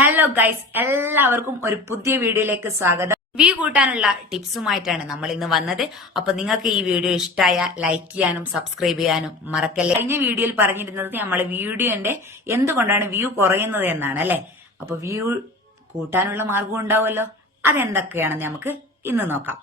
Hello guys എല്ലാവർക്കും ഒരു പുതിയ വീഡിയോയിലേക്ക് സ്വാഗതം. വ്യൂ കൂട്ടാനുള്ള ടിപ്സുമായിട്ടാണ് നമ്മൾ ഇന്ന് വന്നത്. അപ്പൊ നിങ്ങൾക്ക് ഈ വീഡിയോ ഇഷ്ടമായ ലൈക്ക് ചെയ്യാനും സബ്സ്ക്രൈബ് ചെയ്യാനും മറക്കല്ലേ? കഴിഞ്ഞ വീഡിയോയിൽ പറഞ്ഞിരുന്നത് നമ്മൾ വീഡിയോന്റെ എന്തുകൊണ്ടാണ് വ്യൂ കുറയുന്നത് എന്നാണ് അല്ലെ? അപ്പൊ വ്യൂ കൂട്ടാനുള്ള മാർഗം ഉണ്ടാവുമല്ലോ. അതെന്തൊക്കെയാണെന്ന് നമുക്ക് ഇന്ന് നോക്കാം.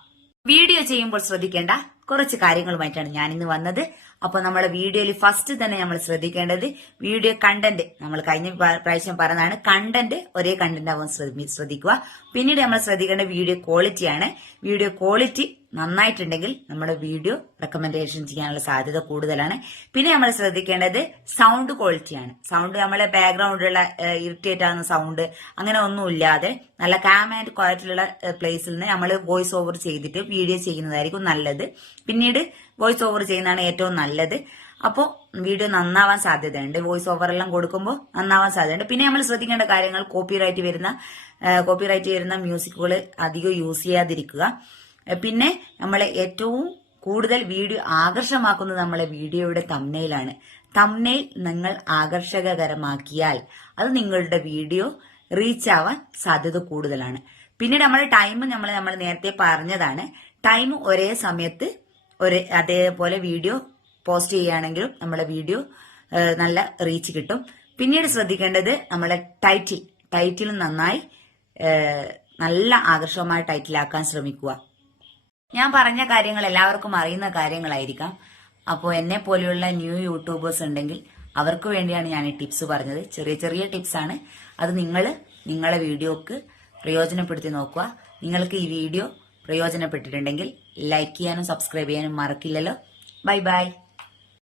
വീഡിയോ ചെയ്യുമ്പോൾ ശ്രദ്ധിക്കേണ്ട കുറച്ച് കാര്യങ്ങളുമായിട്ടാണ് ഞാൻ ഇന്ന് വന്നത്. അപ്പൊ നമ്മുടെ വീഡിയോയിൽ ഫസ്റ്റ് തന്നെ നമ്മൾ ശ്രദ്ധിക്കേണ്ടത് വീഡിയോ കണ്ടന്റ് നമ്മൾ കഴിഞ്ഞ പ്ര- പ്രാവശ്യം പറഞ്ഞതാണ് കണ്ടന്റ് ഒരേ കണ്ടന്റ് ആവാൻ ശ്രദ്ധി- ശ്രദ്ധിക്കുക. പിന്നീട് നമ്മൾ ശ്രദ്ധിക്കേണ്ട വീഡിയോ ക്വാളിറ്റിയാണ് വീഡിയോ ക്വാളിറ്റി നന്നായിട്ടുണ്ടെങ്കിൽ നമ്മുടെ വീഡിയോ റെക്കമെൻഡേഷൻ ചെയ്യാനുള്ള സാധ്യത കൂടുതലാണ്. പിന്നെ നമ്മൾ ശ്രദ്ധിക്കേണ്ടത് സൗണ്ട് ക്വാളിറ്റിയാണ് സൗണ്ട് നമ്മളെ ബാക്ക്ഗ്രൗണ്ടിലുള്ള ഇറിറ്റേറ്റ് ആകുന്ന സൗണ്ട് അങ്ങനെ ഒന്നുമില്ലാതെ നല്ല കാം ആൻഡ് ക്വാളിറ്റിയുള്ള പ്ലേസിൽ നിന്ന് നമ്മൾ വോയിസ് ഓവർ ചെയ്തിട്ട് വീഡിയോ ചെയ്യുന്നതായിരിക്കും നല്ലത്. പിന്നീട് വോയിസ് ഓവർ ചെയ്യുന്നതാണ് ഏറ്റവും നല്ലത്. അപ്പോൾ വീഡിയോ നന്നാവാൻ സാധ്യതയുണ്ട്. വോയിസ് ഓവർ എല്ലാം കൊടുക്കുമ്പോൾ നന്നാവാൻ സാധ്യതയുണ്ട്. പിന്നെ നമ്മൾ ശ്രദ്ധിക്കേണ്ട കാര്യങ്ങൾ കോപ്പിറൈറ്റ് വരുന്ന കോപ്പിറൈറ്റ് വരുന്ന മ്യൂസിക്കുകൾ അധികം യൂസ് ചെയ്യാതിരിക്കുക. പിന്നെ നമ്മളെ ഏറ്റവും കൂടുതൽ വീഡിയോ ആകർഷമാക്കുന്നത് നമ്മളെ വീഡിയോയുടെ തമ്മനയിലാണ് തമ്മനയിൽ നിങ്ങൾ ആകർഷകകരമാക്കിയാൽ അത് നിങ്ങളുടെ വീഡിയോ റീച്ച് ആവാൻ സാധ്യത കൂടുതലാണ്. പിന്നീട് നമ്മുടെ ടൈം നമ്മൾ നമ്മൾ നേരത്തെ പറഞ്ഞതാണ്. ടൈം ഒരേ സമയത്ത് ഒരേ അതേപോലെ വീഡിയോ പോസ്റ്റ് ചെയ്യുകയാണെങ്കിലും നമ്മളെ വീഡിയോ നല്ല റീച്ച് കിട്ടും. പിന്നീട് ശ്രദ്ധിക്കേണ്ടത് നമ്മളെ ടൈറ്റിൽ ടൈറ്റിൽ നന്നായി നല്ല ആകർഷകമായ ടൈറ്റിലാക്കാൻ ശ്രമിക്കുക. ഞാൻ പറഞ്ഞ കാര്യങ്ങൾ എല്ലാവർക്കും അറിയുന്ന കാര്യങ്ങളായിരിക്കാം. അപ്പോൾ എന്നെ പോലെയുള്ള ന്യൂ യൂട്യൂബേഴ്സ് ഉണ്ടെങ്കിൽ അവർക്ക് വേണ്ടിയാണ് ഞാൻ ഈ ടിപ്സ് പറഞ്ഞത്. ചെറിയ ചെറിയ ടിപ്സാണ്. അത് നിങ്ങൾ നിങ്ങളെ വീഡിയോക്ക് പ്രയോജനപ്പെടുത്തി നോക്കുക. നിങ്ങൾക്ക് ഈ വീഡിയോ പ്രയോജനപ്പെട്ടിട്ടുണ്ടെങ്കിൽ ലൈക്ക് ചെയ്യാനും സബ്സ്ക്രൈബ് ചെയ്യാനും മറക്കില്ലല്ലോ. Bye bye